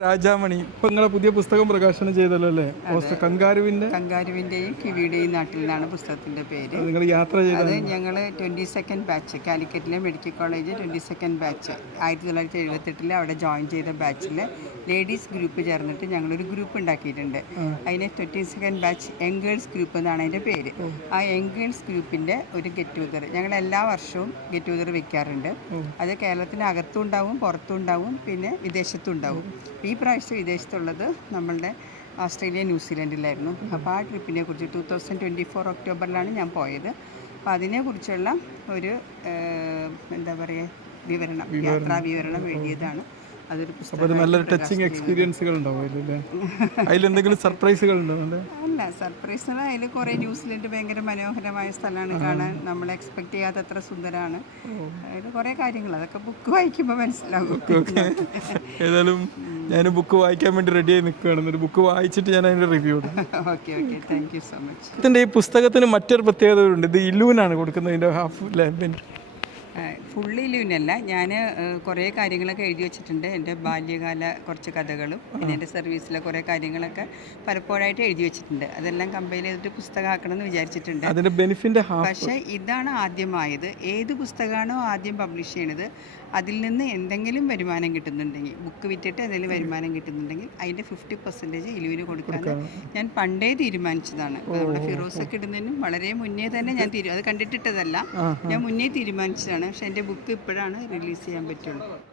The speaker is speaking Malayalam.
രാജാമണി ഇപ്പൊ നിങ്ങളെ പുതിയ പുസ്തകം പ്രകാശനം ചെയ്തല്ലോ അല്ലേ? കങ്കാരുവിന്റെ? കങ്കാരുവിന്റെയും കിവിയുടെയും നാട്ടിൽ നിന്നാണ് പുസ്തകത്തിന്റെ പേര്. നിങ്ങൾ യാത്ര ചെയ്തത്. ഞങ്ങൾ twenty second batch കാലിക്കറ്റിലെ medical college twenty second batch ആയിരത്തി തൊള്ളായിരത്തി എഴുപത്തെട്ടിൽ അവിടെ ജോയിൻ ചെയ്ത ബാച്ചിൽ ലേഡീസ് ഗ്രൂപ്പ് ചേർന്നിട്ട് ഞങ്ങളൊരു ഗ്രൂപ്പ് ഉണ്ടാക്കിയിട്ടുണ്ട്. അതിന് twenty second batch young girls group എന്നാണ് അതിന്റെ പേര്. ആ. യങ് ഗേൾസ് ഗ്രൂപ്പിന്റെ ഒരു ഗെറ്റ് ടുഗദർ ഞങ്ങൾ എല്ലാ വർഷവും ഗെറ്റ് ടുഗദർ വെക്കാറുണ്ട്. അത് കേരളത്തിനകത്തും ഉണ്ടാവും പുറത്തും ഉണ്ടാവും പിന്നെ വിദേശത്തും ഉണ്ടാവും. ഈ പ്രാവശ്യം വിദേശത്തുള്ളത് നമ്മളുടെ ഓസ്ട്രേലിയ ന്യൂസിലൻഡിലായിരുന്നു. അപ്പോൾ ആ ട്രിപ്പിനെ കുറിച്ച് ടു തൗസൻഡ് ട്വന്റി ഫോർ ഒക്ടോബറിലാണ് ഞാൻ പോയത്. അപ്പോൾ അതിനെക്കുറിച്ചുള്ള ഒരു എന്താ പറയുക വിവരണം. യാത്രാ വിവരണം എഴുതിയതാണ്. അതൊരു അപ്പൊ അത് നല്ലൊരു ടച്ചിങ് എക്സ്പീരിയൻസുകൾ ഉണ്ടാവും അതിലല്ലേ? അതിലെന്തെങ്കിലും സർപ്രൈസുകൾ ഉണ്ടോ അല്ലേ സർപ്രൈസുകൾ അതിൽ കുറേ ന്യൂസിലൻഡ് ഭയങ്കര മനോഹരമായ സ്ഥലമാണ് കാണാൻ. നമ്മൾ എക്സ്പെക്ട് ചെയ്യാത്തത്ര സുന്ദരമാണ് അതിൽ കുറേ കാര്യങ്ങൾ. അതൊക്കെ ബുക്ക് വായിക്കുമ്പോൾ മനസ്സിലാകും ഏതായാലും ഞാൻ ബുക്ക് വായിക്കാൻ വേണ്ടി റെഡിയായി നിൽക്കുകയാണ് ഒരു ബുക്ക് വായിച്ചിട്ട് ഞാൻ അതിന്റെ review okay okay. Thank you so much ഇതിന്റെ ഈ പുസ്തകത്തിന് മറ്റൊരു പ്രത്യേകതയുണ്ട് ഇത് ഇല്ലൂനാണ് കൊടുക്കുന്നത്. ഇതിന്റെ ഹാഫ് അല്ലേ ഫുള്ളി ലീവിനല്ല ഞാൻ കുറേ കാര്യങ്ങളൊക്കെ എഴുതി വെച്ചിട്ടുണ്ട്. എന്റെ ബാല്യകാല കുറച്ച് കഥകളും പിന്നെ എന്റെ സർവീസിലെ കുറേ കാര്യങ്ങളൊക്കെ പലപ്പോഴായിട്ട് എഴുതി വെച്ചിട്ടുണ്ട്. അതെല്ലാം കമ്പൈൽ ചെയ്തിട്ട് പുസ്തകമാക്കണം എന്ന് വിചാരിച്ചിട്ടുണ്ട് പക്ഷേ ഇതാണ് ആദ്യമായത്. ഏത് പുസ്തകമാണോ ആദ്യം പബ്ലിഷ് ചെയ്യണത് അതിൽ നിന്ന് എന്തെങ്കിലും വരുമാനം കിട്ടുന്നുണ്ടെങ്കിൽ ബുക്ക് വിറ്റിട്ട് എന്തെങ്കിലും വരുമാനം കിട്ടുന്നുണ്ടെങ്കിൽ അതിന്റെ ഫിഫ്റ്റി പെർസെന്റേജ് ഇലുവിന് കൊടുക്കാൻ ഞാൻ പണ്ടേ തീരുമാനിച്ചതാണ്. നമ്മുടെ ഫിറോസൊക്കെ ഇടുന്നതിനും വളരെ മുന്നേ തന്നെ ഞാൻ അത് കണ്ടിട്ടിട്ടതല്ല. ഞാൻ മുന്നേ തീരുമാനിച്ചതാണ്. പക്ഷേ എന്റെ ബുക്ക് ഇപ്പോഴാണ് റിലീസ് ചെയ്യാൻ പറ്റുള്ളൂ.